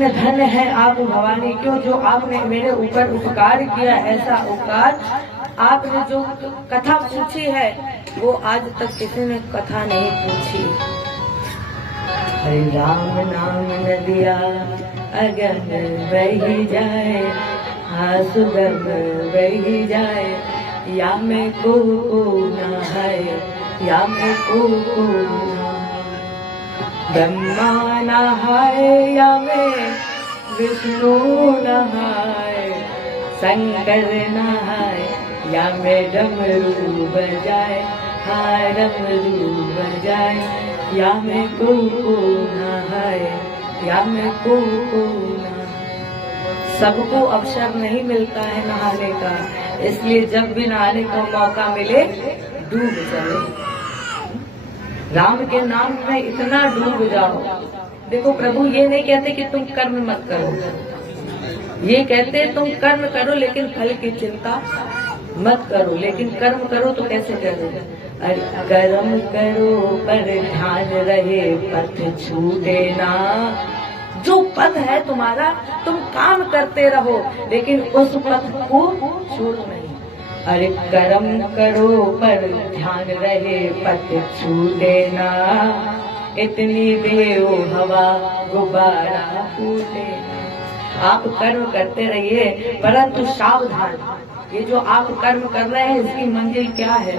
धन्य धन्य है आप भवानी, क्यों जो आपने मेरे ऊपर उपकार किया, ऐसा उपकार आपने जो कथा पूछी है वो आज तक किसी ने कथा नहीं पूछी। हरे राम नाम नदिया अगन बही जाए, हाँ सुगम बही जाए, या मैं को नहाए, या मैं को ब्रह्मा नहाए, या मैं विष्णु नहाए, शंकर नहाए, या मैं डमरू बजाए, हाँ डमरू बजाए, या मैं को नहाए, या मैं को नहाए। सबको अवसर नहीं मिलता है नहाने का, इसलिए जब भी नहाने का मौका मिले डूब जाए, राम के नाम में इतना डूब जाओ। देखो प्रभु ये नहीं कहते कि तुम कर्म मत करो, ये कहते तुम कर्म करो लेकिन फल की चिंता मत करो। लेकिन कर्म करो तो कैसे करो? अरे कर्म करो पर ध्यान रहे, पथ छूटे ना। जो पथ है तुम्हारा तुम काम करते रहो, लेकिन उस पथ को छोड़ो नहीं। अरे कर्म करो पर ध्यान रहे, पथ छूटे ना। इतनी देव हवा गुब्बारा फूटे। आप कर्म करते रहिए परंतु सावधान, ये जो आप कर्म कर रहे हैं इसकी मंजिल क्या है?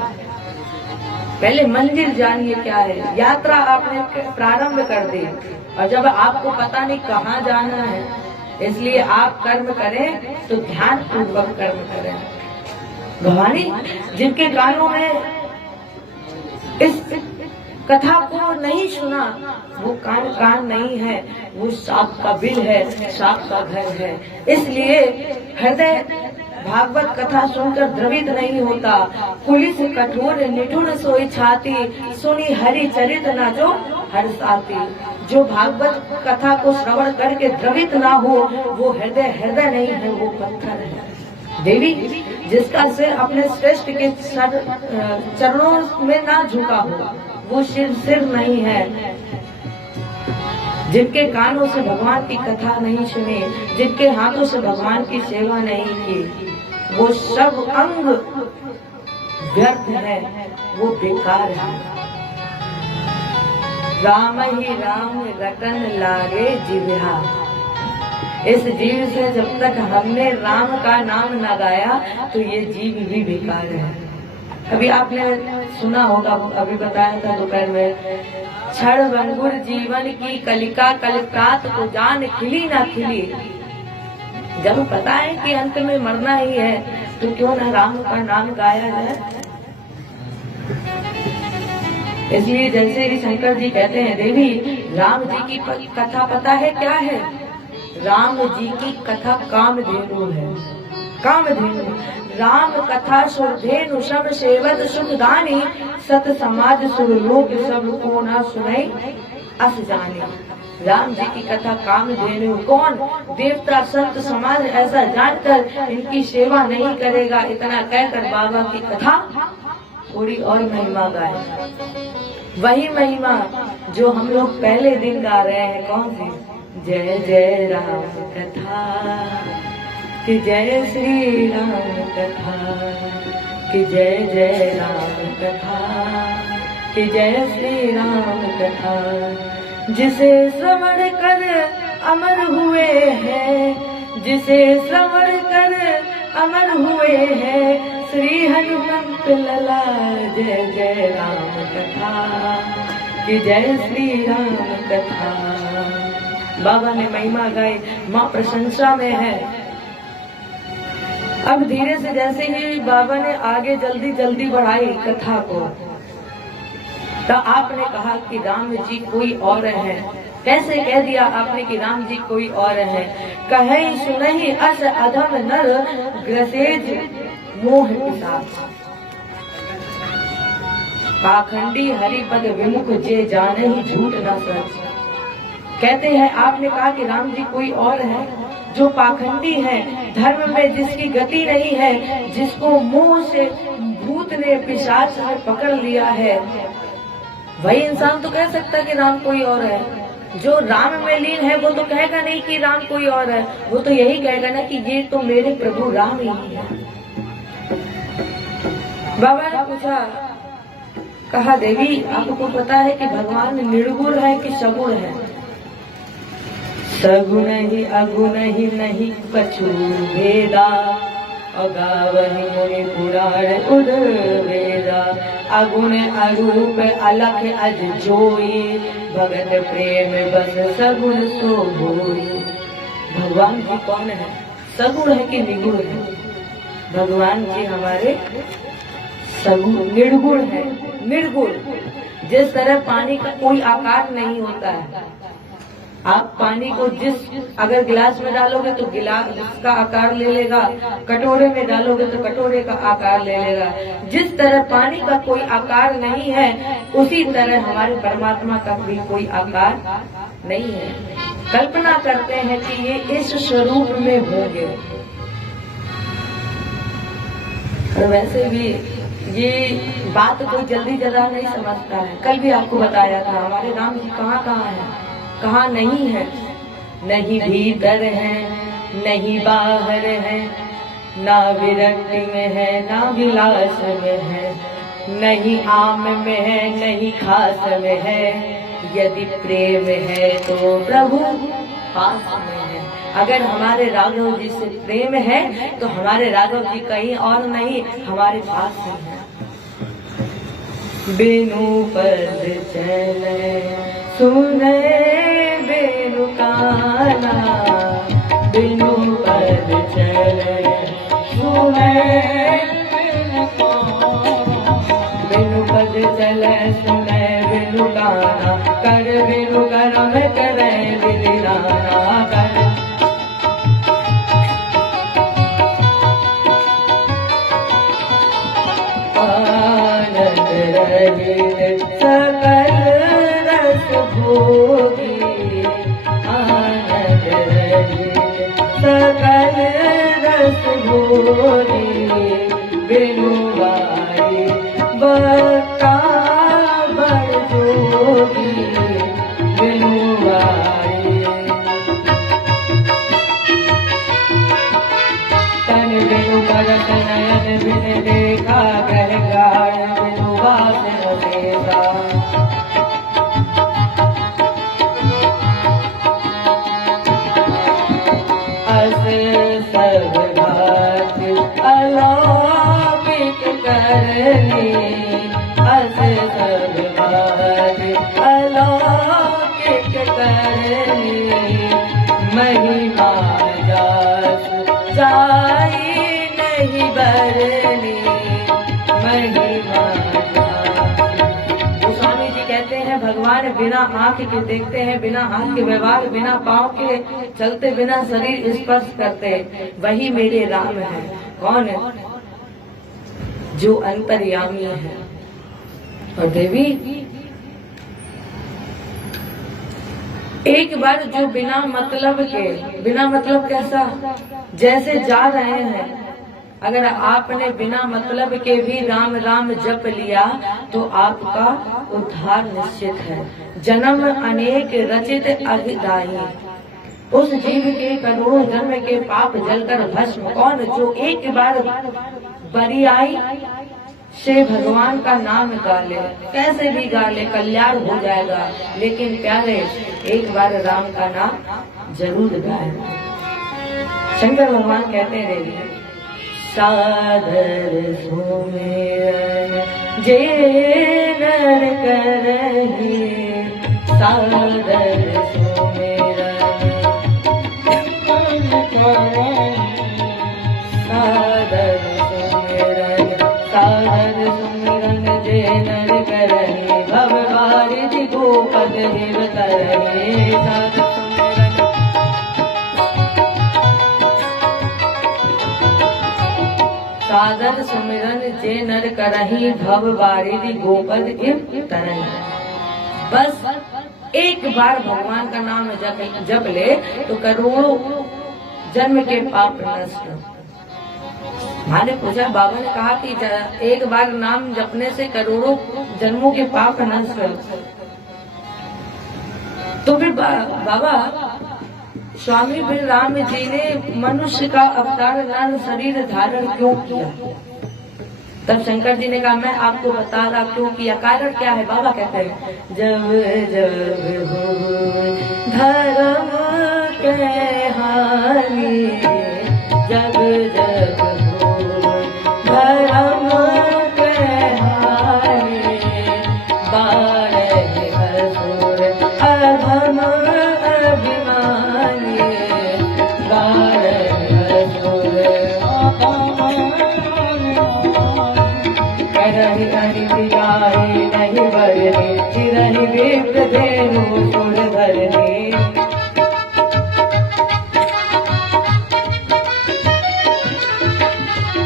पहले मंजिल जानिए क्या है। यात्रा आपने प्रारंभ कर दी और जब आपको पता नहीं कहाँ जाना है, इसलिए आप कर्म करें तो ध्यान पूर्वक कर्म करें। भवानी जिनके कानों में इस कथा को नहीं सुना वो कान नहीं है, वो सांप का बिल है, सांप का घर है। इसलिए हृदय भागवत कथा सुनकर द्रवित नहीं होता। पुलिस कठोर निठुर सोई छाती, सुनी हरि चरित न जो हर्षाती। जो भागवत कथा को श्रवण करके द्रवित ना हो वो हृदय नहीं है, वो पत्थर है। देवी जिसका सिर अपने श्रेष्ठ के चरणों में ना झुका हो वो सिर नहीं है। जिनके कानों से भगवान की कथा नहीं सुनी, जिनके हाथों से भगवान की सेवा नहीं की, वो सब अंग व्यर्थ है, वो बेकार है। राम ही राम रटन लागे जिव्हा। इस जीव से जब तक हमने राम का नाम न गाया तो ये जीव भी बेकार है। अभी आपने सुना होगा, अभी बताया था दोपहर में, क्षण भंगुर जीवन की कलिका कलत्रात तो जान खिली ना खिली। जब पता है कि अंत में मरना ही है तो क्यों ना राम का नाम गाया जाए। इसलिए जैसे ही शंकर जी कहते हैं, देवी राम जी की कथा पता है क्या है? राम जी की कथा कामधेनु है। कामधेनु राम कथा सुरधेनु सब सेवत सुखदानी, सत समाज सुरलोक सब को ना सुनाई अस जाने। राम जी की कथा कामधेनु। कौन? देवता संत समाज ऐसा जानकर इनकी सेवा नहीं करेगा। इतना कहकर बाबा की कथा थोड़ी और महिमा गाए। वही महिमा जो हम लोग पहले दिन गा रहे हैं। कौन सी? जय जय राम कथा कि जय श्री राम कथा, कि जय जय राम कथा, कि जय श्री राम कथा। जिसे श्रवण कर अमर हुए हैं, जिसे श्रवण कर अमर हुए हैं, श्री हनुमंत लला। जय जय राम कथा कि जय श्री राम कथा। बाबा ने महिमा गाई, माँ प्रशंसा में है। अब धीरे से जैसे ही बाबा ने आगे जल्दी जल्दी बढ़ाई कथा को, तो आपने कहा कि राम जी कोई और है। कैसे कह दिया आपने कि राम जी कोई और है? कहीं सुनहि अस अधम नर, ग्रसेज मोह पिशाच। पाखंडी हरिपद विमुख जे जाने ही झूठ न सच। कहते हैं आपने कहा कि राम जी कोई और है जो पाखंडी है, धर्म में जिसकी गति नहीं है, जिसको मुंह से भूत ने पिशाच ने पकड़ लिया है। वही इंसान तो कह सकता है कि राम कोई और है। जो राम में लीन है वो तो कहेगा नहीं कि राम कोई और है, वो तो यही कहेगा ना कि ये तो मेरे प्रभु राम ही है। बाबा ने पूछा, कहा देवी आपको पता है कि भगवान निर्गुण है कि सगुण है? सगुण ही अगुण ही नहीं कछु भेदा, अगावहि मुनि पुराण उद वेदा। अगुण अरूप अलख अज जोई, भगत प्रेम बस सगुण सो होई। भगवान जी कौन है? सगुण है कि निर्गुण है? भगवान जी हमारे सगुण निर्गुण है। निर्गुण, जिस तरह पानी का कोई आकार नहीं होता है, आप पानी को अगर गिलास में डालोगे तो गिलास का आकार ले लेगा, कटोरे में डालोगे तो कटोरे का आकार ले लेगा। जिस तरह पानी का कोई आकार नहीं है, उसी तरह हमारे परमात्मा का भी कोई आकार नहीं है। कल्पना करते हैं कि ये इस स्वरूप में होंगे, और वैसे भी ये बात कोई जल्दी जल्दी नहीं समझता है। कल भी आपको बताया था हमारे राम जी कहाँ कहाँ है, कहाँ नहीं है। नहीं भीतर है, नहीं बाहर है, ना विरक्ति में है, ना विलास में है, नहीं आम में है, नहीं खास में है। यदि प्रेम है तो प्रभु पास में है। अगर हमारे राघव जी से प्रेम है तो हमारे राघव जी कहीं और नहीं, हमारे पास ही है। बिनु पद चले सुने बिनु काना, बिनु पद चले सुने बिनु पद चले सुने बिनु काना, कर बिनु करम करे बिलिराना कर। सकल रस भोगी आनंद रहित, सकल रस भोगी बिनु बारी बता बड़ जोगी बिनु बारी। तन बिनु बरस नयन बिन देखा गह गाय बिनु वास नसेगा। अस सब बात अलौकिक करनी, अस सब बात अलौकिक करनी, महिमा जास जाई नहीं बरनी, महिमा। स्वामी जी कहते हैं भगवान बिना आंख के देखते हैं, बिना हाथ के व्यवहार, बिना पांव के चलते, बिना शरीर स्पर्श करते, वही मेरे राम है। कौन है? जो अंतर्यामी है। और देवी एक बार जो बिना मतलब के, बिना मतलब कैसा, जैसे जा रहे हैं, अगर आपने बिना मतलब के भी राम राम जप लिया तो आपका उद्धार निश्चित है। जन्म अनेक रचित अभिदायी, उस जीव के करोड़ों जन्म के पाप जलकर भस्म। कौन? जो एक बार बरियाई से भगवान का नाम गा ले, कैसे भी गा ले, कल्याण हो जाएगा। लेकिन प्यारे, एक बार राम का नाम जरूर गाए। शंकर भगवान कहते हैं देवी, सादर सुमिरन जे नर करहि, सादर सुमिरन सादर सुमिरन, सादर सुमिरन जे नर करहि, भव वारिधि गोपद हिव तरहि। सादर सादर सुमिरन जे नर करहि, भव वारिधि गोपद हिव तरहि। बस एक बार भगवान का नाम जप ले तो करोड़ों जन्म के पाप नष्ट। मैंने पूछा, बाबा ने कहा कि एक बार नाम जपने से करोड़ों जन्मों के पाप नष्ट। तो फिर बाबा स्वामी बलराम जी ने मनुष्य का अवतार नर शरीर धारण क्यों किया? तब शंकर जी ने कहा मैं आपको बता रहा क्यों किया। कारण क्या है? बाबा कहते हैं जब जब हो धर्म के हानि, जब जब हो धर्म के हानि, बारह असुर अधम अभिमानी, बारह असुर करहि हरि दियाहि नहीं बरनी, चिरहि विप्र धेनु सुर धरनी।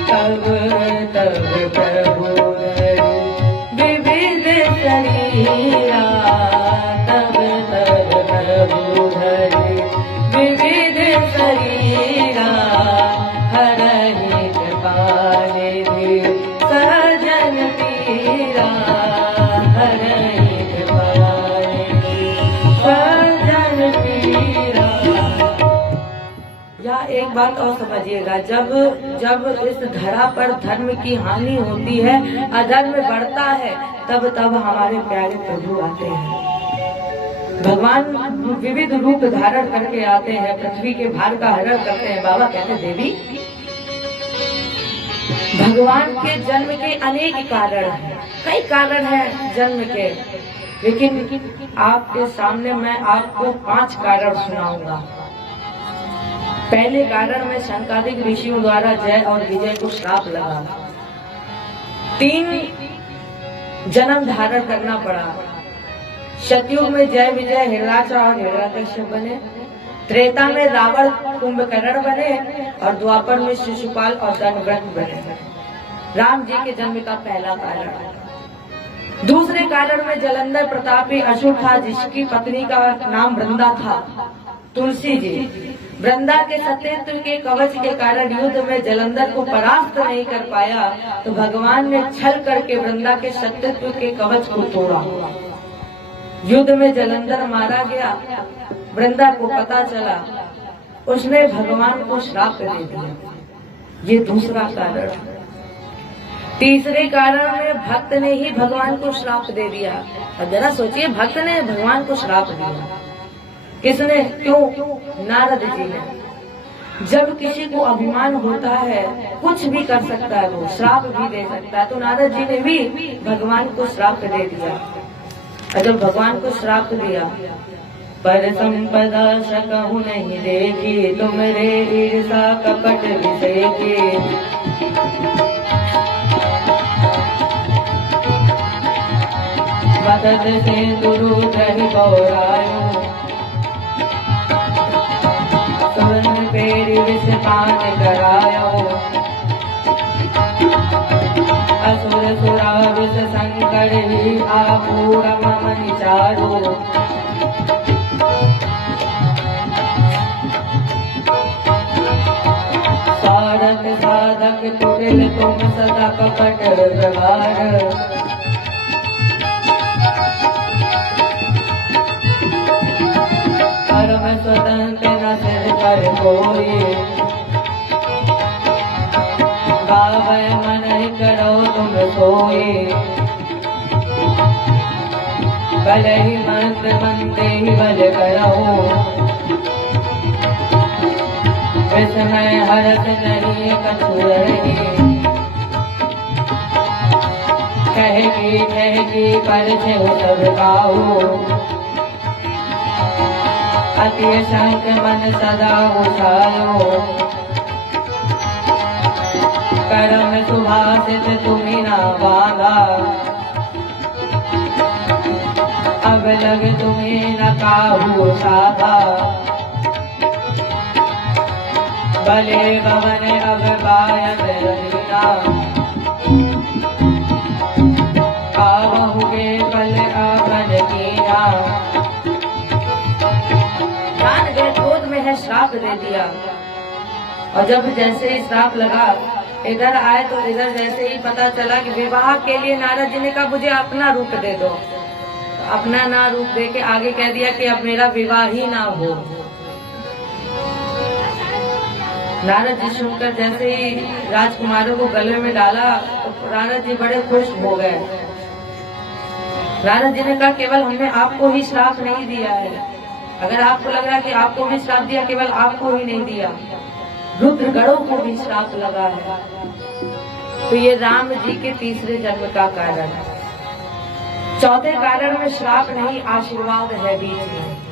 तब तब प्रभु विविध शरीरा, तब तब प्रभु धरि विविध शरीरा, हरहि कृपानिधि सजन पीरा, हरहि कृपानिधि सजन पीरा। या एक बात और समझिएगा, जब जब इस धरा पर धर्म की हानि होती है, अधर्म बढ़ता है, तब तब हमारे प्यारे प्रभु आते हैं। भगवान विविध रूप धारण करके आते हैं, पृथ्वी के भार का हरण करते हैं। बाबा कहते हैं देवी, भगवान के जन्म के अनेक कारण हैं, कई कारण हैं जन्म के, लेकिन आपके सामने मैं आपको 5 कारण सुनाऊंगा। पहले कारण में शंकादिक ऋषियों द्वारा जय और विजय को श्राप लगा, 3 जन्म धारण करना पड़ा। सतयुग में जय विजय हिरणाचा और हिरण्यकश्यप बने, त्रेता में रावण कुंभकर्ण बने, और द्वापर में शिशुपाल और दंडव्रत बने। राम जी के जन्म का पहला कारण। दूसरे कारण में जलंधर प्रतापी असुर था, जिसकी पत्नी का नाम वृंदा था, तुलसी जी। वृंदा के सत्यत्व के कवच के कारण युद्ध में जलंधर को परास्त नहीं कर पाया, तो भगवान ने छल करके वृंदा के सत्यत्व के कवच को तोड़ा। युद्ध में जलंधर मारा गया, वृंदा को पता चला, उसने भगवान को श्राप दे दिया। ये दूसरा कारण। तीसरे कारण में भक्त ने ही भगवान को श्राप दे दिया। अब जरा सोचिए, भक्त ने भगवान को श्राप दिया, किसने? क्यों? नारद जी ने। जब किसी को अभिमान होता है, कुछ भी कर सकता है, वो श्राप भी दे सकता है, तो नारद जी ने भी भगवान को श्राप दे दिया। और जब भगवान को श्राप दिया, पर संपदा सकहु नहीं देखी, तुमरे ईर्षा कपट विषय के, मदद से दुरु ग्रह गौरायो, सुन पेरी विष पान करायो, असुर सुरा विष संकर ही आपूर मम निचारो, साधक साधक कुटिल तुम सदा कपट व्यवहार, परम स्वतंत्र न सिर पर कोई, गावै मन करो तुम सोई, बल ही मंत्र मनते ही बल करो, विस्मय हरत नहीं कछु रही, कहेगी पर सब गाओ, अति शंक मन सदा उछायो, करम सुभाषित तुम्ही ना बाधा, अब लग तुम्हें न काहू साधा, भले भवन अब बायन रहीना, आवहुगे पल आपन कीना। जान गए क्रोध में है, श्राप दे दिया। और जब जैसे ही श्राप लगा, इधर आए तो इधर जैसे ही पता चला कि विवाह के लिए नारद जी ने कहा मुझे अपना रूप दे दो। अपना ना रूप दे के आगे कह दिया कि अब मेरा विवाह ही ना हो। नारद जी सुनकर जैसे ही राजकुमारों को गले में डाला तो नारद जी बड़े खुश हो गए। नारद जी ने कहा केवल हमने आपको ही श्राप नहीं दिया है, अगर आपको लग रहा है कि आपको भी श्राप दिया, केवल आपको ही नहीं दिया, रुद्रगणों को भी श्राप लगा है। तो ये राम जी के तीसरे जन्म का कारण। चौथे कारण में श्राप नहीं, आशीर्वाद है बीच में।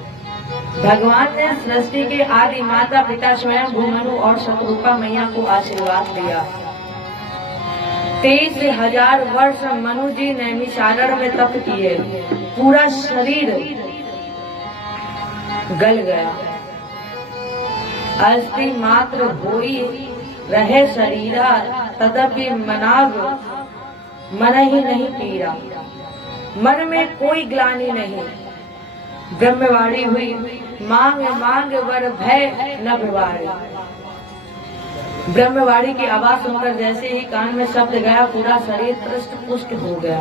भगवान ने सृष्टि के आदि माता पिता स्वयं भूमनु और शतरूपा मैया को आशीर्वाद दिया। 23,000 वर्ष मनु जी नैमिषारण्य में तप किए, पूरा शरीर गल गया, अस्थि मात्र होई रहे शरीरा, तदपि मनाग मन ही नहीं पीरा। मन में कोई ग्लानि नहीं, ब्रह्मवाणी हुई मांग मांग वर भय न बिवाड़ी। ब्रह्मवाणी की आवाज सुनकर जैसे ही कान में शब्द गया, पूरा शरीर पुष्ट पुष्ट हो गया।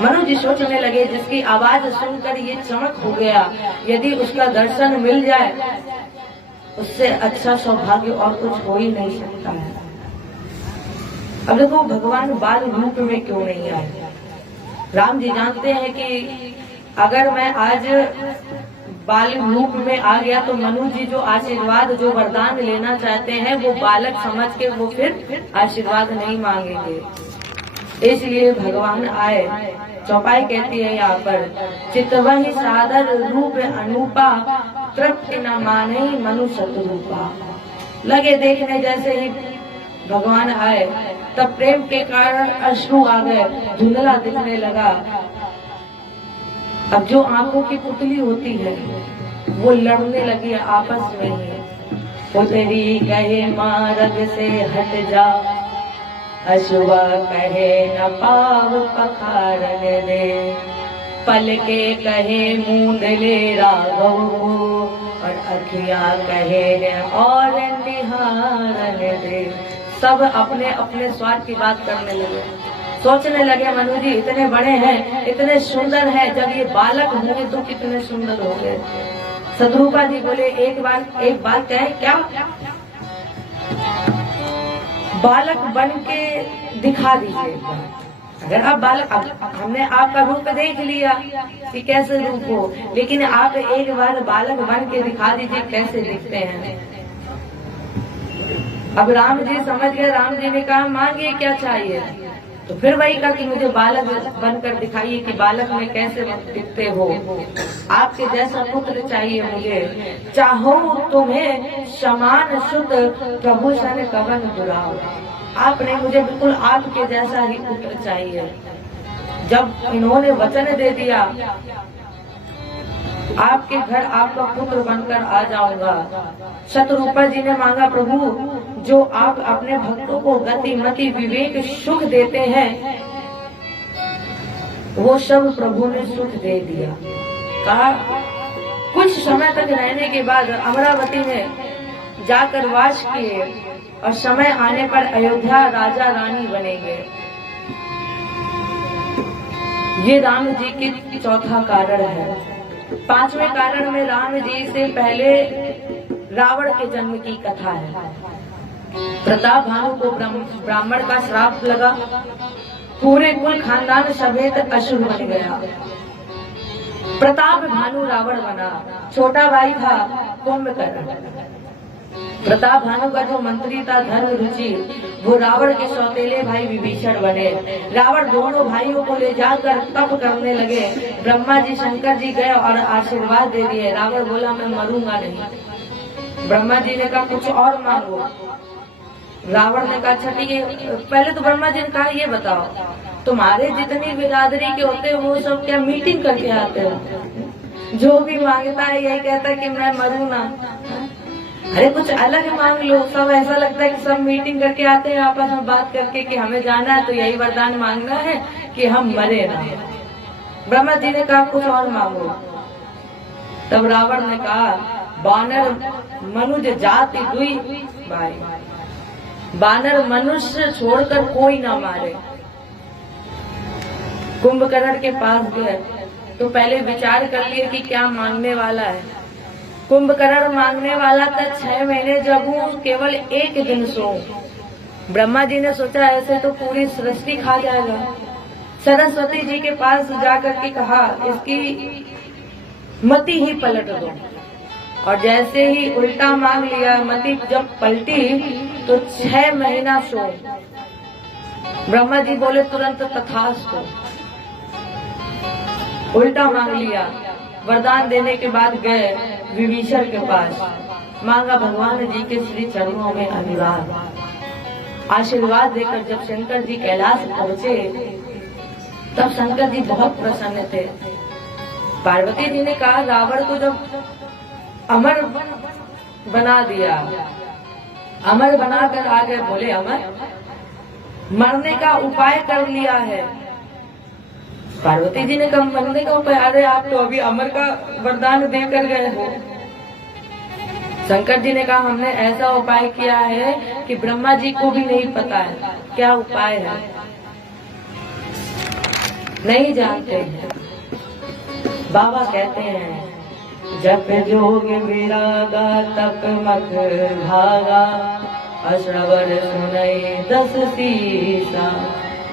मनु जी सोचने लगे जिसकी आवाज सुनकर ये चमक हो गया, यदि उसका दर्शन मिल जाए उससे अच्छा सौभाग्य और कुछ हो ही नहीं सकता है। अब देखो भगवान बाल रूप में क्यों नहीं आए। राम जी जानते हैं कि अगर मैं आज बाल रूप में आ गया तो मनु जी जो आशीर्वाद जो वरदान लेना चाहते हैं वो बालक समझ के वो फिर आशीर्वाद नहीं मांगेंगे। इसलिए भगवान आए। चौपाई कहती है यहाँ पर, चितवहि सादर रूप अनूपा, तृप्ति न माने मनु शतरूपा। लगे देखने जैसे ही भगवान आए तब प्रेम के कारण अश्रु आ गए, धुंधला दिखने लगा। अब जो आंखों की पुतली होती है वो लड़ने लगी आपस में ही। पुतली कहे मार्ग से हट जा, अशुआ कहे न पाव पखारन दे, पल के कहे मूंद ले राघव को, और अखियां कहे न और निहारन दे। सब अपने अपने स्वार्थ की बात करने लगे। सोचने लगे मनु जी इतने बड़े हैं, इतने सुंदर हैं, जब ये बालक होंगे तो कितने सुंदर होंगे। शतरूपा जी बोले एक बात कहें क्या, बालक बन के दिखा दीजिए। अगर आप बालक, हमने आपका रूप देख लिया कि कैसे रूप हो, लेकिन आप एक बार बालक बन के दिखा दीजिए कैसे दिखते हैं। अब राम जी समझ गए। राम जी ने कहा मांगिए क्या चाहिए, तो फिर वही कहा कि मुझे बालक बनकर दिखाइए कि बालक में कैसे दिखते हो। आपके जैसा पुत्र चाहिए मुझे, चाहो तुम्हें समान शुद्ध प्रभु सन कवन दुराव। आपने मुझे बिल्कुल आपके जैसा ही पुत्र चाहिए। जब इन्होंने वचन दे दिया आपके घर आपका पुत्र बनकर आ जाऊंगा। शतरूपा जी ने मांगा प्रभु जो आप अपने भक्तों को गति मति विवेक सुख देते हैं वो सब प्रभु ने सुख दे दिया। कहा कुछ समय तक रहने के बाद अमरावती में जाकर वास किए और समय आने पर अयोध्या राजा रानी बनेंगे। ये राम जी के चौथा कारण है। पांचवें कारण में राम जी से पहले रावण के जन्म की कथा है। प्रताप भानु को ब्राह्मण का श्राप लगा, पूरे कुल खानदान समेत असुर बन गया। प्रताप भानु रावण बना, छोटा भाई था कुंभकर्ण। प्रताप भानु का जो मंत्री था धर्म रुचि, वो रावण के सौतेले भाई विभीषण बने। रावण दोनों भाइयों को ले जाकर तप करने लगे। ब्रह्मा जी शंकर जी गए और आशीर्वाद दे दिए। रावण बोला मैं मरूंगा नहीं। ब्रह्मा जी ने कहा कुछ और मांगो। रावण ने कहा अच्छा ठीक है। पहले तो ब्रह्मा जी ने कहा ये बताओ तुम्हारे जितनी बिरादरी के होते हैं वो सब क्या मीटिंग करके आते हैं? जो भी मांगता है यही कहता है कि मैं मरूं ना। अरे कुछ अलग मांग लो। सब ऐसा लगता है कि सब मीटिंग करके आते हैं आपस में बात करके कि हमें जाना है तो यही वरदान मांगना है कि हम मरे ना। ब्रह्मा जी ने कहा कुछ और मांगो। तब रावण ने कहा बानर मनुज जाति दुई भाई, बानर मनुष्य छोड़कर कोई ना मारे। कुंभकर्ण के पास गए, तो पहले विचार कर लिए कि क्या मांगने वाला है। कुंभकर्ण मांगने वाला था 6 महीने जगूं, केवल 1 दिन सोऊं। ब्रह्मा जी ने सोचा ऐसे तो पूरी सृष्टि खा जाएगा। सरस्वती जी के पास जाकर के कहा इसकी मति ही पलट दो, और जैसे ही उल्टा मांग लिया, मति जब पलटी तो 6 महीना सो। ब्रह्मा जी बोले तुरंत तथास्तु। उल्टा मांग लिया। वरदान देने के बाद गए विभीषण के पास, मांगा भगवान जी के श्री चरणों में अनुराग। आशीर्वाद देकर जब शंकर जी कैलाश पहुंचे तब शंकर जी बहुत प्रसन्न थे। पार्वती जी ने कहा रावण को जब अमर बना दिया, अमर बनाकर आगे बोले अमर मरने का उपाय कर लिया है। पार्वती जी ने कहा मरने का उपाय? अरे आप तो अभी अमर का वरदान देकर गए हो। शंकर जी ने कहा हमने ऐसा उपाय किया है कि ब्रह्मा जी को भी नहीं पता है। क्या उपाय है? नहीं जानते हैं। बाबा कहते हैं जप जोग विरागा तप मत भागा, अश्रवण सुनई 10 सीसा,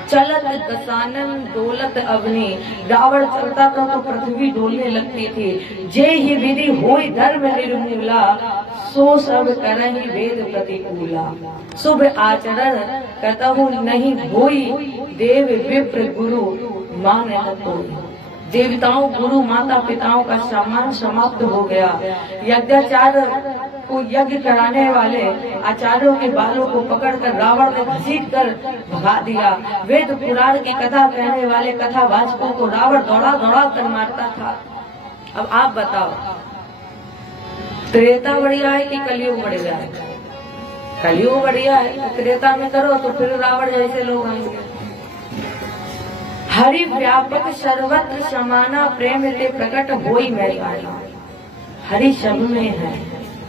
चलत दसानन डोलत अग्नि। रावण चलता था तो पृथ्वी डोलने लगती थी। जे ही विधि होई धर्म निर्मूला, सो सब करहि वेद प्रतिकूला। शुभ आचरण कतहु नहीं होई, देव विप्र गुरु मानत कोई। देवताओं गुरु माता पिताओं का सम्मान समाप्त हो गया। यज्ञाचार्य को यज्ञ कराने वाले आचार्यों के बालों को पकड़कर रावण ने घसीट कर भगा दिया। वेद पुराण की कथा कहने वाले कथावाचकों को रावण दौड़ा दौड़ा कर मारता था। अब आप बताओ त्रेता बढ़िया है कि कलयुग बढ़िया है? कलयुग बढ़िया है। त्रेता में करो तो फिर रावण जैसे लोग आएंगे। हरि व्यापक सर्वत्र समाना, प्रेम ते प्रकट होई मैं गाना। हरि सब में है।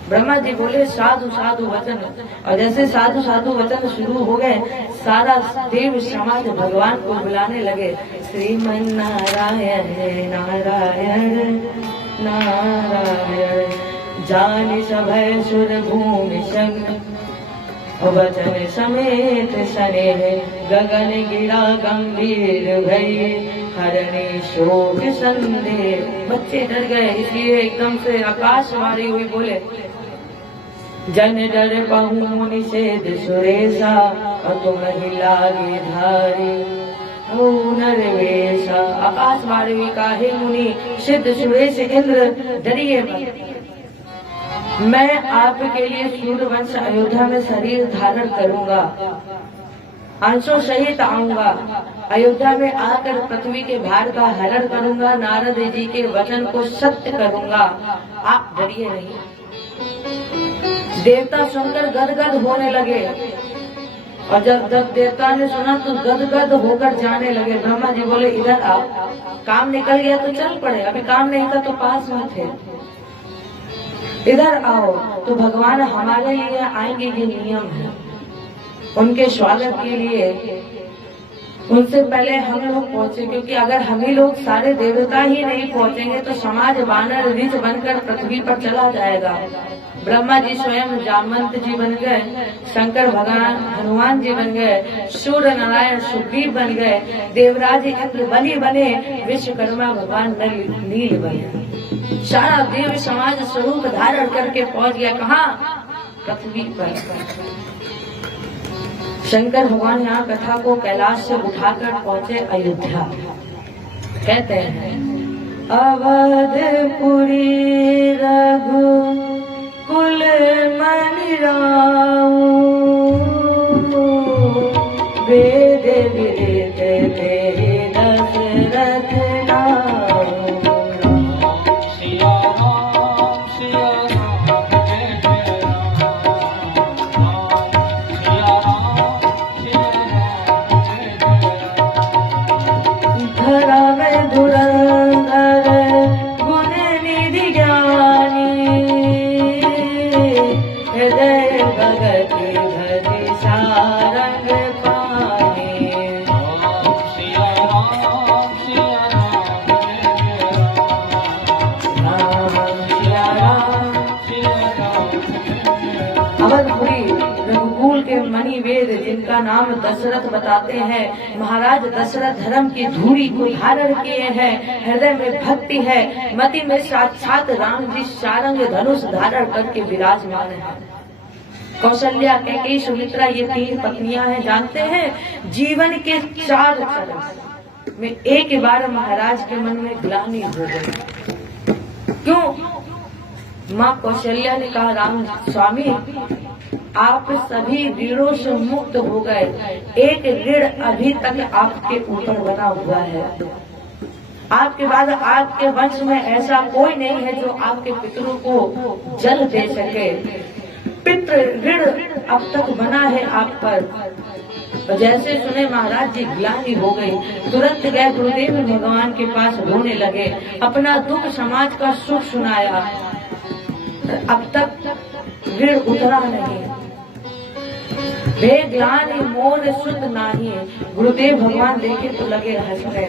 ब्रह्मा जी बोले साधु साधु वचन, और जैसे साधु साधु वचन शुरू हो गए सारा देव समाज भगवान को बुलाने लगे। श्रीमन नारायण नारायण नारायण, जानि सभय सुर भूमि संग, वचन समेत सने गगन गिरा गंभीर भई, हरणी शोक संदेह। बच्चे डर गए इसलिए एकदम से आकाशवाणी हुई, बोले जन डर बहु मुनि सेद सुरेशा, और तुम ही लागे धारी नरवेशा। आकाशवाणी हुई काहे मुनि सिद्ध सुरेश इंद्र डरिए मत, मैं आपके लिए सूर्यवंश अयोध्या में शरीर धारण करूंगा, अंशों सहित आऊंगा। अयोध्या में आकर पृथ्वी के भार का हरण करूंगा, नारद जी के वचन को सत्य करूंगा, आप डरिए नहीं। देवता सुनकर गदगद होने लगे, और जब देवता ने सुना तो गदगद होकर जाने लगे। ब्रह्मा जी बोले इधर आओ, काम निकल गया तो चल पड़े, अभी काम नहीं था तो पास में थे, इधर आओ। तो भगवान हमारे लिए आएंगे, ये नियम है। उनके स्वागत के लिए उनसे पहले हम लोग पहुंचे, क्योंकि अगर हम ही लोग सारे देवता ही नहीं पहुंचेंगे तो समाज वानर ऋच बनकर पृथ्वी पर चला जाएगा। ब्रह्मा जी स्वयं जामवंत जी बन गए, शंकर भगवान हनुमान जी बन गए, सूर्य नारायण सुग्रीव बन गए, देवराज इंद्र बलि बने, विश्वकर्मा भगवान नील बने। सारा देव समाज स्वरूप धारण करके पहुंच गया कहाँ? पृथ्वी पर। शंकर भगवान यहाँ कथा को कैलाश से उठाकर पहुंचे अयोध्या। कहते हैं अवधपुरी रघु कुल मनि राऊ, वेद विदित तेहि दशरथ नाऊ। भगति भजि सारंग पानी, जिनका नाम दशरथ बताते हैं। महाराज दशरथ धर्म की धूरी को धारण किए हैं, हृदय में भक्ति है, मति में साक्षात राम जी सारंग धनुष धारण करके विराजमान है। कौशल्या, कैकेयी, सुमित्रा ये 3 पत्नियां हैं। जानते हैं जीवन के 4 चरण में एक बार महाराज के मन में ग्लानि हो गई। क्यों? माँ कौशल्या ने कहा, राम स्वामी आप सभी ऋणों से मुक्त हो गए, एक ऋण अभी तक आपके ऊपर बना हुआ है। आपके बाद आपके वंश में ऐसा कोई नहीं है जो आपके पितरों को जल दे सके। पितृ ऋण अब तक बना है आप पर। जैसे सुने महाराज जी ग्लानि हो गई, तुरंत गए गुरुदेव भगवान के पास रोने लगे, अपना दुख समाज का सुख सुनाया। अब तक ऋण उतरा नहीं, वे ग्लानि मोर सुत नाही। गुरुदेव भगवान देखे तो लगे हंसने।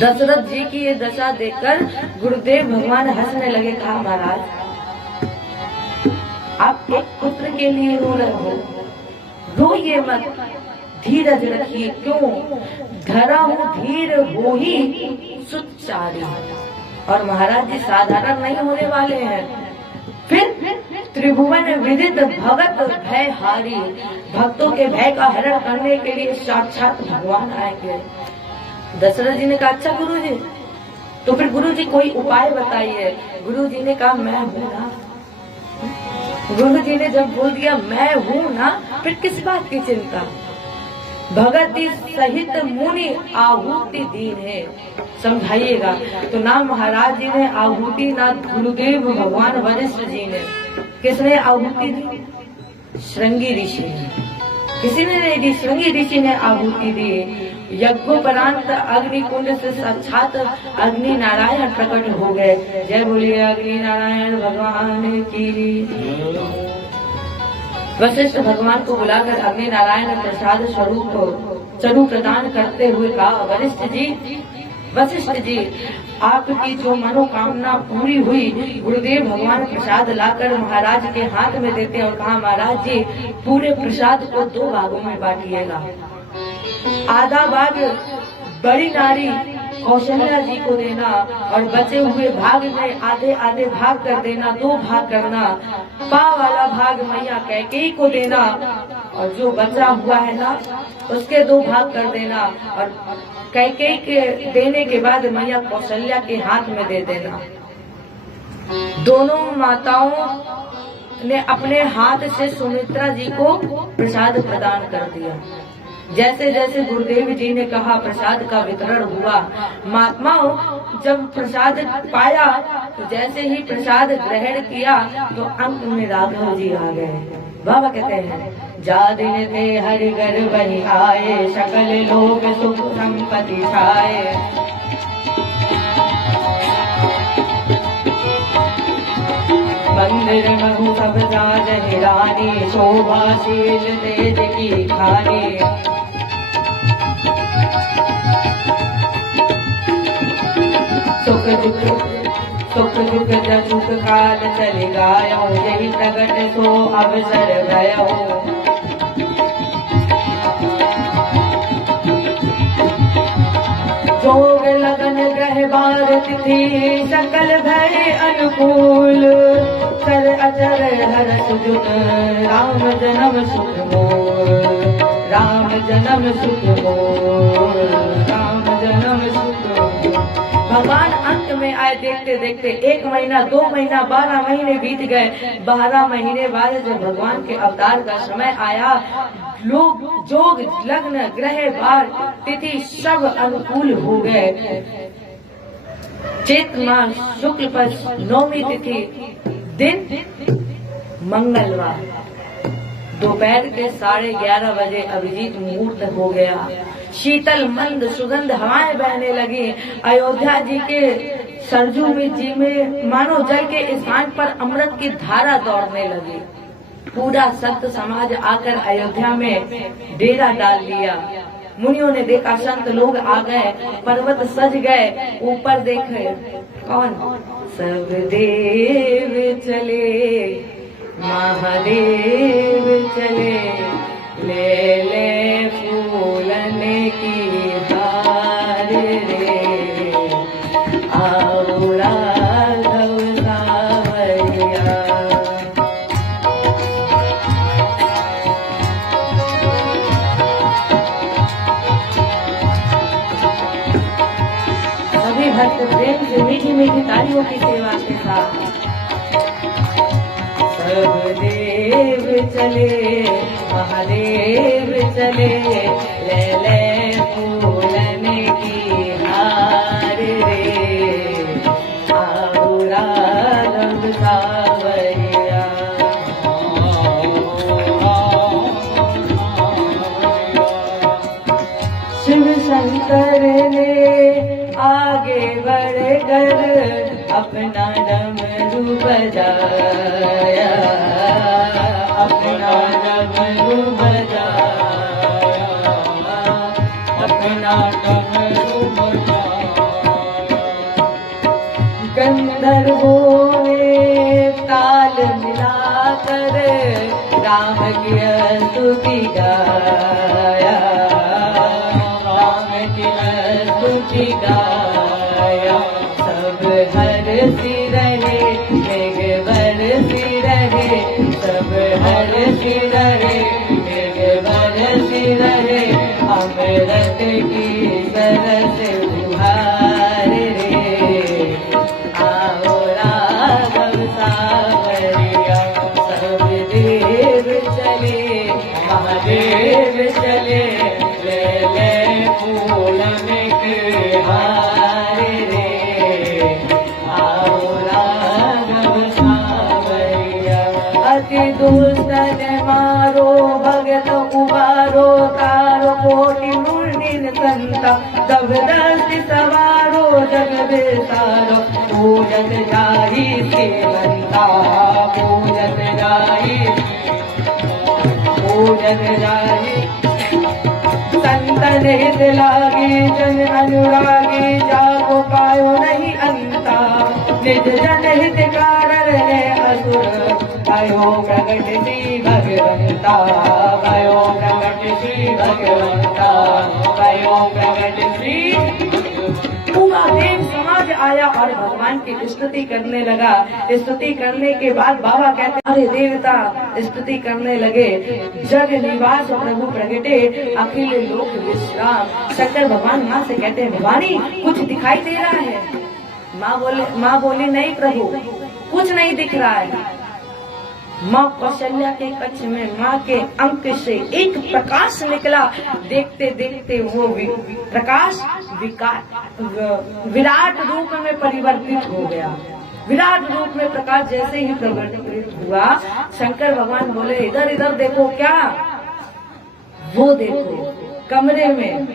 दशरथ जी की ये दशा देखकर गुरुदेव भगवान हंसने लगे। कहा, महाराज आप एक पुत्र के लिए रो रहे हो, रोइए मत, धीरज रखिए। क्यों? धरा हूँ धीर हो ही सुचारी। और महाराज जी साधारण नहीं होने वाले हैं। फिर त्रिभुवन विदित भगत भय हारी, भक्तों के भय का हरण करने के लिए साक्षात भगवान आएंगे। दशरथ जी ने कहा, अच्छा गुरु जी, तो फिर गुरु जी कोई उपाय बताइए। गुरु जी ने कहा, मैं हूँ ना। गुरु जी ने जब बोल दिया मैं हूँ ना, फिर किस बात की चिंता। भगति सहित मुनि आहुति दीन है। समझाइएगा। तो ना महाराज जी ने आहुति, ना गुरुदेव भगवान वरिष्ठ जी ने। किसने आहुति दी? श्रृंगी ऋषि ने। किसी ने नहीं दी, श्रृंगी ऋषि ने आहुति दी। यज्ञोपरांत अग्नि कुंड से साक्षात अग्नि नारायण प्रकट हो गए। जय बोलिए अग्नि नारायण भगवान की। वशिष्ठ भगवान को बुलाकर अग्नि नारायण प्रसाद स्वरूप चरु प्रदान करते हुए कहा, वशिष्ठ जी आपकी जो मनोकामना पूरी हुई। गुरुदेव भगवान प्रसाद लाकर महाराज के हाथ में देते और कहा, महाराज जी पूरे प्रसाद को 2 भागों में बांटिएगा। आधा भाग बड़ी नारी कौशल्या जी को देना और बचे हुए भाग में आधे आधे भाग कर देना, 2 भाग करना। पाव वाला भाग मैया कैकेयी को देना और जो बचा हुआ है ना उसके 2 भाग कर देना और कैकेयी के देने के बाद मैया कौशल्या के हाथ में दे देना। दोनों माताओं ने अपने हाथ से सुमित्रा जी को प्रसाद प्रदान कर दिया। जैसे जैसे गुरुदेव जी ने कहा प्रसाद का वितरण हुआ। महात्माओं जब प्रसाद पाया तो जैसे ही प्रसाद ग्रहण किया तो अंत में राघव जी आ गए। बाबा कहते हैं, जा दिन थे हरि घर वही आए, सकल लोग सुख संपत्ति छाए। मंदिर महु सब राज हिरानी, शोभाशील तेज की खानी। सुख दुख दुख काल चल गायो, यही प्रगट सो अवसर गयो। जोग लगन ग्रह बार तिथि, सकल भय अनुकूल। कर अचर हरस जुन, राम जन्म सुख मोर। राम जन्म सुख मोर, राम जन्म सुख मोर। भगवान अंत में आए। देखते देखते 1 महीना, 2 महीना, 12 महीने बीत गए। 12 महीने बाद जब भगवान के अवतार का समय आया, लोग जोग लग्न ग्रह बार तिथि सब अनुकूल हो गए। चैत मास शुक्ल पक्ष 9वीं तिथि दिन मंगलवार दोपहर के 11:30 बजे अभिजीत मुहूर्त हो गया। शीतल मंद सुगंध हवाएं बहने लगी। अयोध्या जी के सरजू जी में मानो जल के स्थान पर अमृत की धारा दौड़ने लगी। पूरा संत समाज आकर अयोध्या में डेरा डाल लिया। मुनियों ने देखा संत लोग आ गए, पर्वत सज गए। ऊपर देखे कौन? सब देव चले, महादेव चले। ले ले फूलन की हार रे, आओ राघव सावरिया। सभी भक्त प्रेम से मीठी मीठी तालियों की सेवा के साथ सब देव चले महादेव चले, ले ले फूलन की हार रे, आओ राघव सावरिया। शिव शंकर ने आगे बढ़कर अपना डमरू बजाया, अपना डमरू बजाया, अपना डमरू बजाया। गंधर्वों ने ताल मिलाकर राम की स्तुति गाया, राम की स्तुति गाया। सब हरसी रहे मेघ बरसी रहे, सब हरसी रहे मेघ बरसी रहे, अमृत की सरस फुहार रे, आओ राघव सावरिया। सब देव चले महादेव चले, ले ले फूलन के हार रे, आओ राघव सावरिया। अति दुष्टन मारो भगत उबारो, तारो कोटि मुर्निन संता, जबरदस्ती सवारो जग बेसारो, पूजत जाहि सेवंता, पूजत जाहि, पूजत जाहि। संतन हित लागे जन अनुरागी, जाको पायो नहीं अंता, निज जन हित कारण है असुर, भयो प्रगट श्री भगवंता, भयो प्रगट श्री भगवंता, भयो प्रगट श्री। पूरा देव समाज आया और भगवान की स्तुति करने लगा। स्तुति करने के बाद बाबा कहते अरे देवता स्तुति करने लगे, जग निवास प्रभु प्रगटे अखिल लोक विश्राम। शंकर भगवान माँ से कहते हैं भवानी कुछ दिखाई दे रहा है? माँ बोली नहीं प्रभु कुछ नहीं दिख रहा है। माँ कौशल्या के कच्छ में माँ के अंक से एक प्रकाश निकला, देखते देखते वो प्रकाश विराट रूप में परिवर्तित हो गया। विराट रूप में प्रकाश जैसे ही परिवर्तित हुआ, शंकर भगवान बोले इधर इधर देखो। क्या? वो देखो कमरे में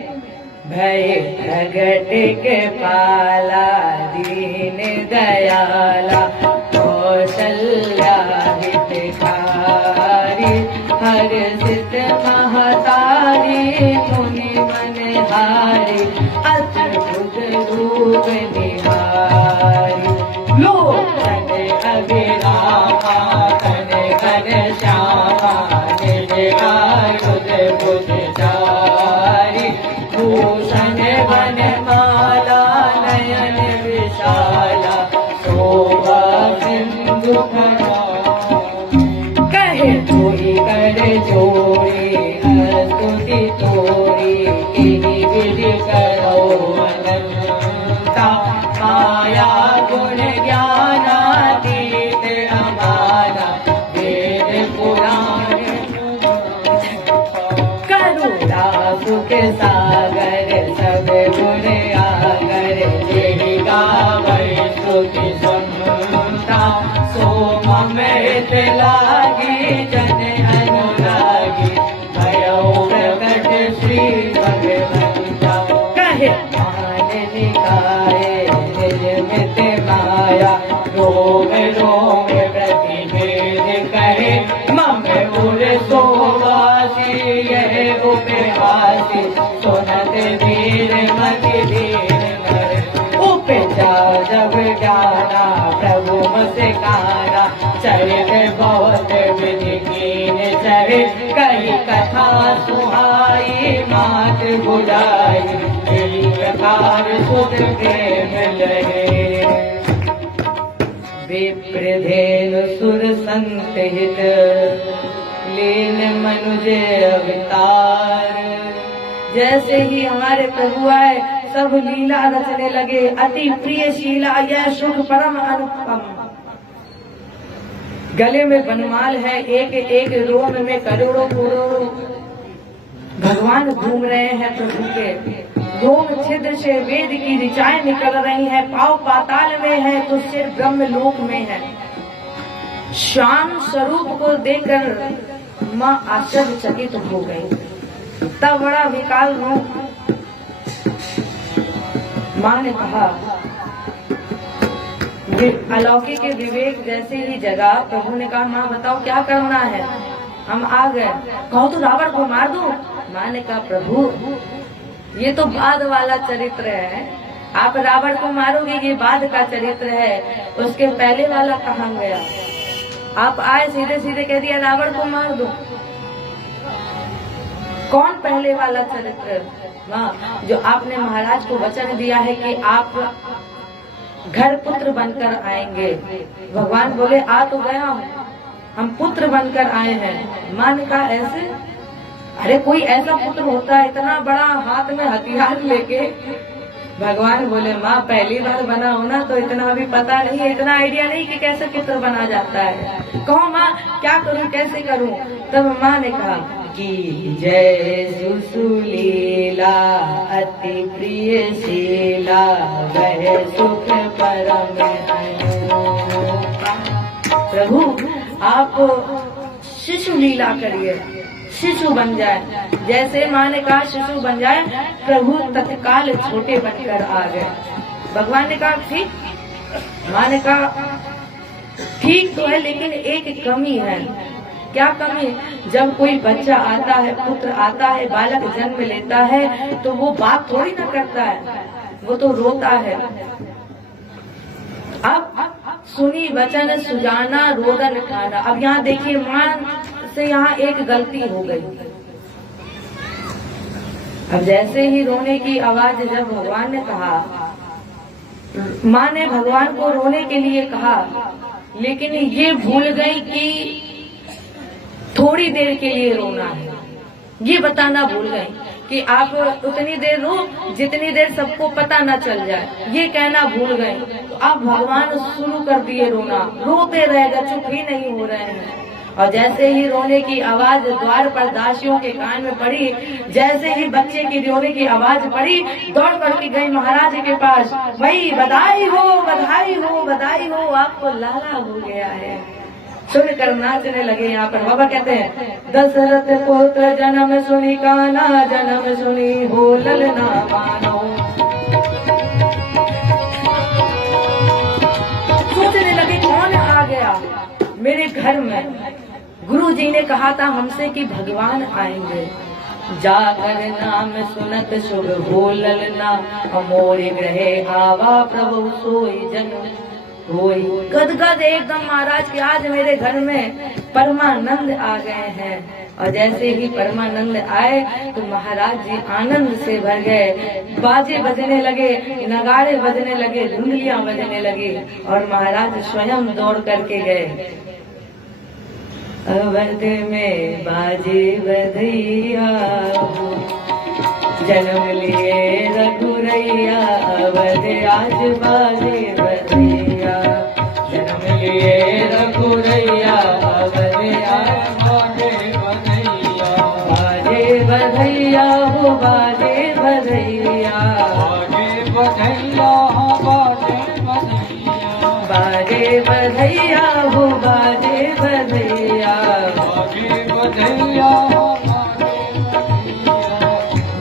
भय प्रगट के पाला, दीन दयाला कौशल्या हितकारी, हर सिद्ध महतारी मुनि मनहारी, अद्भुत रूप निहारी। लोचन अभिरामा तन घन श्यामा, निज आयुध भुजधारी, भूषण वन माला नयन विशाला, शोभा सिंधु कहे कोई कर जोड़ी, स्तुति तोरी इहि विधि करो अनंता, माया गुण ज्ञानातीत अमाना, वेद पुराण करुणा सुख सागर, सब गुण आगर, जेहि गावै स्तुति सुनता, सो अमृत लागी जन अनुरागी, भयो प्रगट श्री भगवंता। कहे मान निकाये निर्मित माया, रोग रोग प्रतिभेद कहे, मम उर सोवासी यह उपहासी, सुनत वीर मति धीर नर, उपजा जब ज्ञाना प्रभु मुस्काना, चरित बहुत विधि कीन चरित, कई कथा सुहाई मात बुझाई, इस प्रकार सुत प्रेम लहे। विप्रधेनु सुर संत हित, लीन मनुज अवतार। जैसे ही हमारे प्रभु आए सब लीला रचने लगे, अति प्रिय शीला यह सुख परम अनुपम। गले में बनमाल है, एक एक रोम में करोड़ों करोड़ों भगवान घूम रहे हैं प्रभु के। रोम छिद्र से वेद की ऋचाएं निकल रही हैं, पांव पाताल में है तो सिर ब्रह्म लोक में है। श्याम स्वरूप को देखकर माँ आश्चर्यचकित हो गई। तब बड़ा विकाल रूप माँ ने कहा, अलौकिक विवेक जैसे ही जगा। प्रभु ने कहा, माँ बताओ क्या करना है, हम आ गए। कहो तो रावण को मार दो। माँ ने कहा, प्रभु ये तो बाद वाला चरित्र है, आप रावण को मारोगे ये बाद का चरित्र है, उसके पहले वाला कहाँ गया। आप आए सीधे सीधे कह दिया रावण को मार दो। कौन पहले वाला चरित्र? माँ, जो आपने महाराज को वचन दिया है कि आप घर पुत्र बनकर आएंगे। भगवान बोले, आ तो गया हूँ, हम पुत्र बनकर आए हैं। माँ ने कहा, ऐसे? अरे कोई ऐसा पुत्र होता है इतना बड़ा हाथ में हथियार लेके? भगवान बोले, माँ पहली बार बना हो ना तो इतना अभी पता नहीं है, इतना आइडिया नहीं कि कैसे पुत्र बना जाता है। कहो माँ क्या करूँ, कैसे करूँ? तब माँ ने कहा कि जय सुशीला अति प्रिय शीला, वह सुख परम प्रभु आप शिशु लीला करिए, शिशु बन जाए। जैसे माँ ने कहा शिशु बन जाए, प्रभु तत्काल छोटे बनकर आ गए। भगवान ने कहा ठीक। माँ ने कहा ठीक तो है, लेकिन एक कमी है। क्या कमी? जब कोई बच्चा आता है, पुत्र आता है, बालक जन्म लेता है तो वो बात थोड़ी ना करता है, वो तो रोता है। अब सुनी वचन सुजाना रोदन खाना। अब यहाँ देखिए माँ से यहाँ एक गलती हो गई। अब जैसे ही रोने की आवाज जब भगवान ने कहा, माँ ने भगवान को रोने के लिए कहा, लेकिन ये भूल गई कि थोड़ी देर के लिए रोना है। ये बताना भूल गई कि आप उतनी देर रो जितनी देर सबको पता न चल जाए, ये कहना भूल गए। तो अब भगवान शुरू कर दिए रोना, रोते रहेगा, चुप ही नहीं हो रहे हैं। और जैसे ही रोने की आवाज द्वार पर दासियों के कान में पड़ी, जैसे ही बच्चे की रोने की आवाज पड़ी, दौड़ करके गई महाराज के पास। भाई बधाई हो, बधाई हो, बधाई हो, आपको लाला हो गया है। सुनकर नाचने लगे। यहाँ पर बाबा कहते हैं, दशरथ पुत्र जन्म सुनी काना, जन्म सुनी हो ललना मानो। सोचने लगे कौन आ गया मेरे घर में। गुरु जी ने कहा था हमसे कि भगवान आएंगे। जाकर नाम सुनत शुभ हो ललना, अमोरे ग्रहे आवा प्रभु सोई जन होई। गदगद एकदम महाराज के आज मेरे घर में परमानंद आ गए हैं। और जैसे ही परमानंद आए तो महाराज जी आनंद से भर गए। बाजे बजने लगे, नगाड़े बजने लगे, धुंडलियां बजने लगी और महाराज स्वयं दौड़ करके गए। अवध में बाजे बधैया, जन्म लिए रघुरैया, अवध आज बाजे बधैया, जन्म लिए रघुरैया, अवध आज बाजे बधैया। बाजे बधैया हो बाजे बधैया, बाजे बधैया हो बाजे बधैया, बाजे बधैया हो बाजे बधैया, बाजे बधैया हो बाजे बधैया।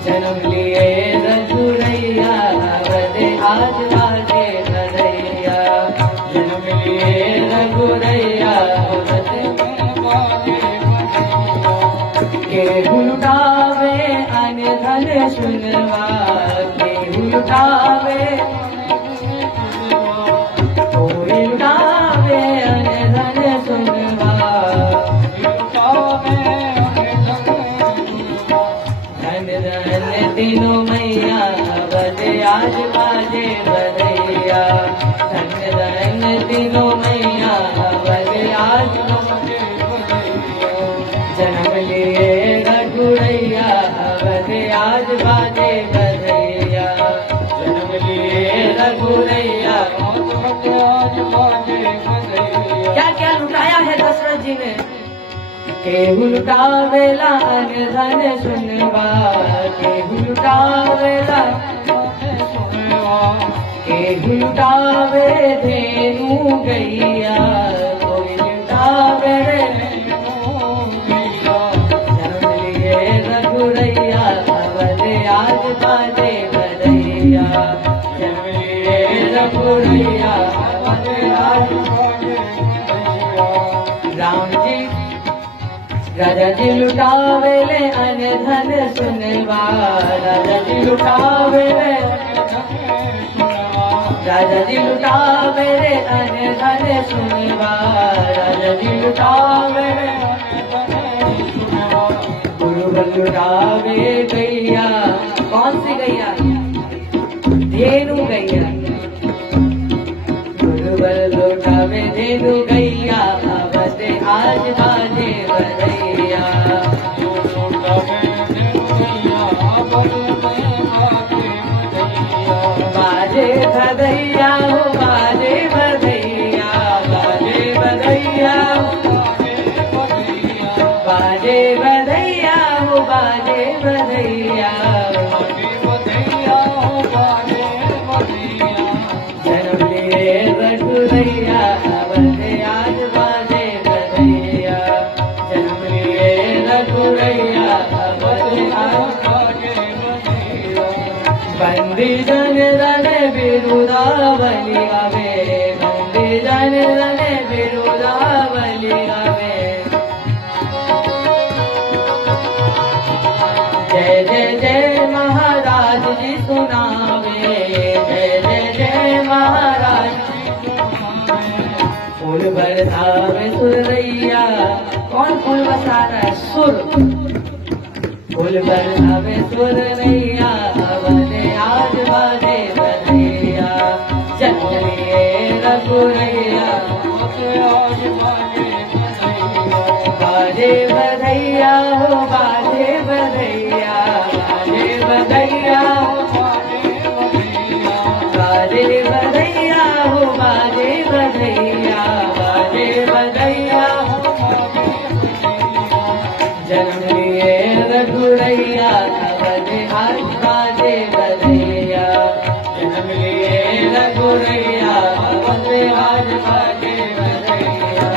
जन्म लिए रघुरैया, अवध आज बाजे बधैया, जन्म लिए रघुरैया, अवध बाजे बधैया। केहू लुटावे अन्य धन सुनवा, केहू लुटावे, कोई लुटावे अन्य धन सुनवा, धन धन तीनों मैया बजे आज बाजे बधैया। धन धन तीनों मैया बजे आज जन्म लिए रघुरैया बजे आज बाजे बधैया। जन्म लिए रघुरैया आज बाजे बधैया। क्या क्या लुटाया है दशरथ जी ने। केहू लुटावेला अन धन सुनवा, केहू लुटावेला केहू लुटावे धेनु गैया, कोई लुटावे जन्म लिए रघुरैया बजे आज बाजे बधैया। जन्म लिए रघुरैया बजे आज बाजे बधैया। राम जी राजा जी लुटावेले अन धन सुनवा, राजा जी लुटावेले राजा जी लुटावेले अन धन सुनवा, राजा जी लुटावेले गुरुवर लुटावे गैया। कौन सी गैया। धेनु गैया। गुरुवर लुटावे धेनु गैया बजे आज बाजे बधैया। बाजे बधैया हो बाजे बधैया, बाजे बधैया बाजे बधैया हो बाजे बधैया। जन्म लिए रघुरैया बजे आज बाजे बधैया। जन्म लिए रघुरैया बजे आज बाजे बधैया। बंदी जन रण बिरुदावली गावे, बंदी जन रण बिरुदावली गावे। जय जय जय महाराज जी सुनावे, जय जय जय महाराज जी सुनावे। फूल बरसावे सुरैया। कौन फूल बरसा रहा है। सुर। फूल बरसावे सुरैया बजे आज बाजे बधैया। जन्म लिए रघुरैया आज बाजे बधैया हो बाजे बधैया, बाजे बधैया बाजे बधैया हो बाजे बधैया, बाजे बधैया। जन्म लिए रघुरैया बजे आज बाजे बधैया। जन्म लिए रघुरैया बजे आज बाजे बधैया।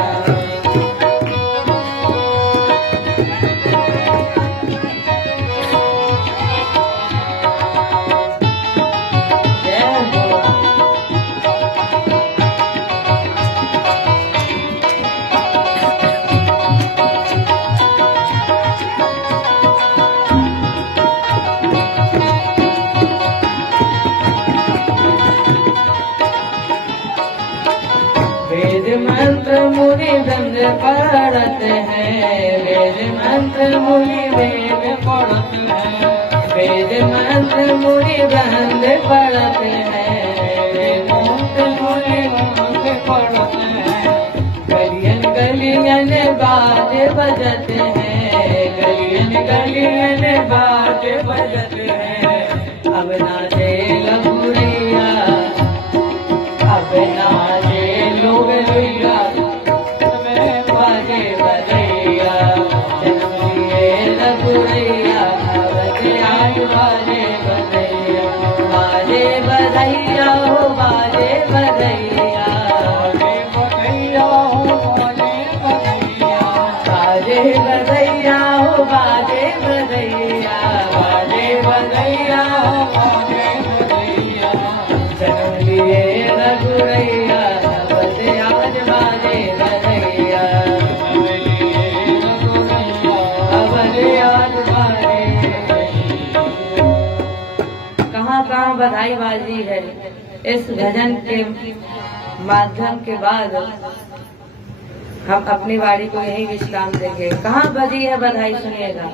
वेद मंत्र मुनि वृंद पढ़त है, वेद मंत्र मुनि वेद पढ़त है। वेद मंत्र मुनि वृंद पढ़त है, वेद मंत्र मुनि वृंद पढ़त है। गलियन गलियन बाजे बजत है, गलियन गलियन बाजे बजत है। अब नाचे रघुरैया, अब नाचे लोग लैया, बाजे बधैया। जन्म लिए रघुरैया बजे आज बाजे बधैया। बाजे बधैया हो बाजे बधैया, बाजे बधैया हो बाजे बधैया, बाजे बधैया हो बाजे बधैया। जन्म लिए रघुरैया बजे आज बाजे बधैया। बजे आज बाजे। कहाँ कहाँ बधाई बाजी है। इस भजन के माध्यम के बाद हम अपनी वाणी को यही विश्राम देंगे। कहाँ बजी है बधाई सुनिएगा।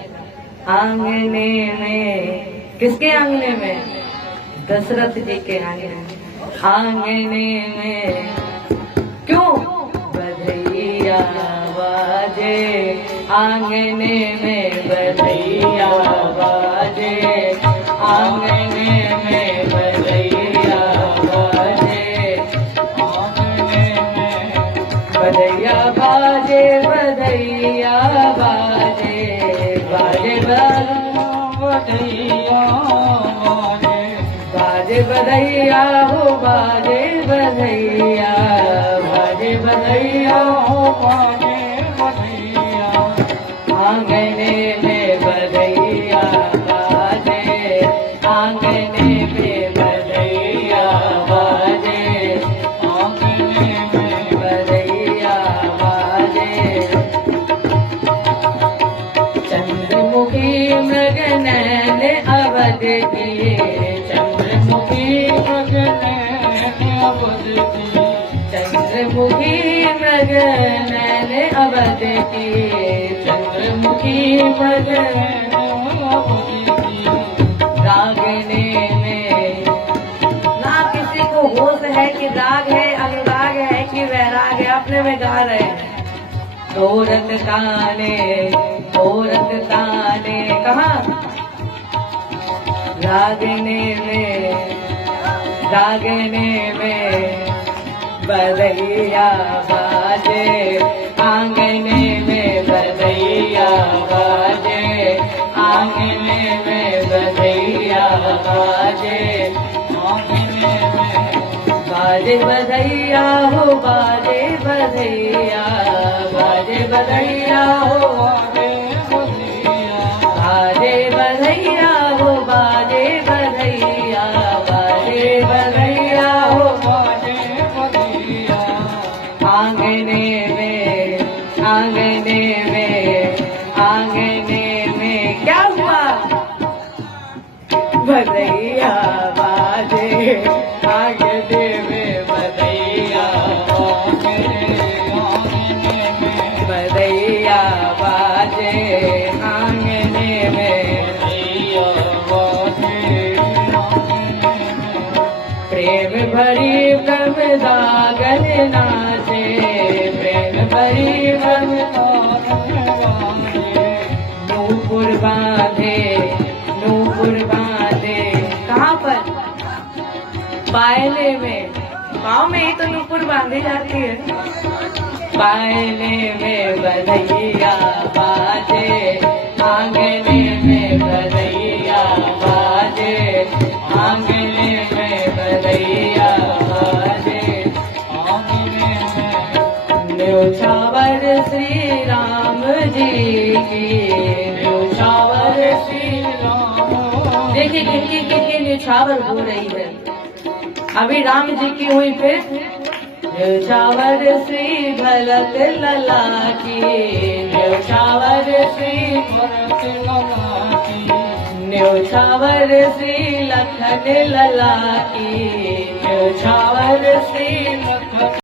आंगने में, किसके आंगने में? दशरथ जी के आंगने में। आंगने में क्यों बधैया बाजे, आंगने में बधैया बाजे, आंगने में बधैया बाजे, बधैया बाजे, बधैया बाजे, बाजे बधैया बाजे, बधैया हो बाजे बधैया, बाजे बधैया हो बाजे बधैया, आंगने में बधैया बाजे, आंगने में बधैया बाजे, आंगने में बधैया बाजे। चंद्रमुखी मृग नैन अवध किए, चंद्रमुखी मृग नैन अवध किए, चंद्रमुखी मृग नैन अवध किए, चंद्रमुखी मृग नैन अवध किए। रागने में ना किसी को होश है कि राग है, अनुराग है कि वैराग है, अपने में गा रहे हैं। तोरत ताने, तोरत ताने, कहाँ? रागने में, रागने में बधैया बाजे, आंगने में बधैया बाजे, आंगने में बधैया बाजे, आंगने में बाजे बधैया हो बाजे बधैया, बाजे बधैया हो बाजे बधैया, बाजे बधैया हो बाजे बधैया, बाजे बधैया हो बाजे बधैया। आंगने में, आंगने में, आंगने में क्या हुआ? बधैया बाजे, आंगने में बधैया बाजे, बधैया बाजे, आंगने में बधैया बाजे। प्रेम भरी ब्रह्मदागन नाचे, प्रेम भरी ब्रह्मदागन नाचे, नूपुर बांधे, नूपुर बांधे, कहाँ पर? पायले में, पाँव में ही तो नूपुर बांधी जाती है। पायले में बधैया बाजे, आंगने में बधैया बाजे, आंगने में बधैया बाजे, आंगने में। न्योछावर श्री राम जी की, न्योछावर श्री राम। देखिए किनकी किनकी न्योछावर हो रही है। अभी राम जी की हुई, फिर न्योछावर श्री भरत लला की, न्योछावर श्री भरत लला की, न्योछावर श्री लखन लला की, न्योछावर श्री लखन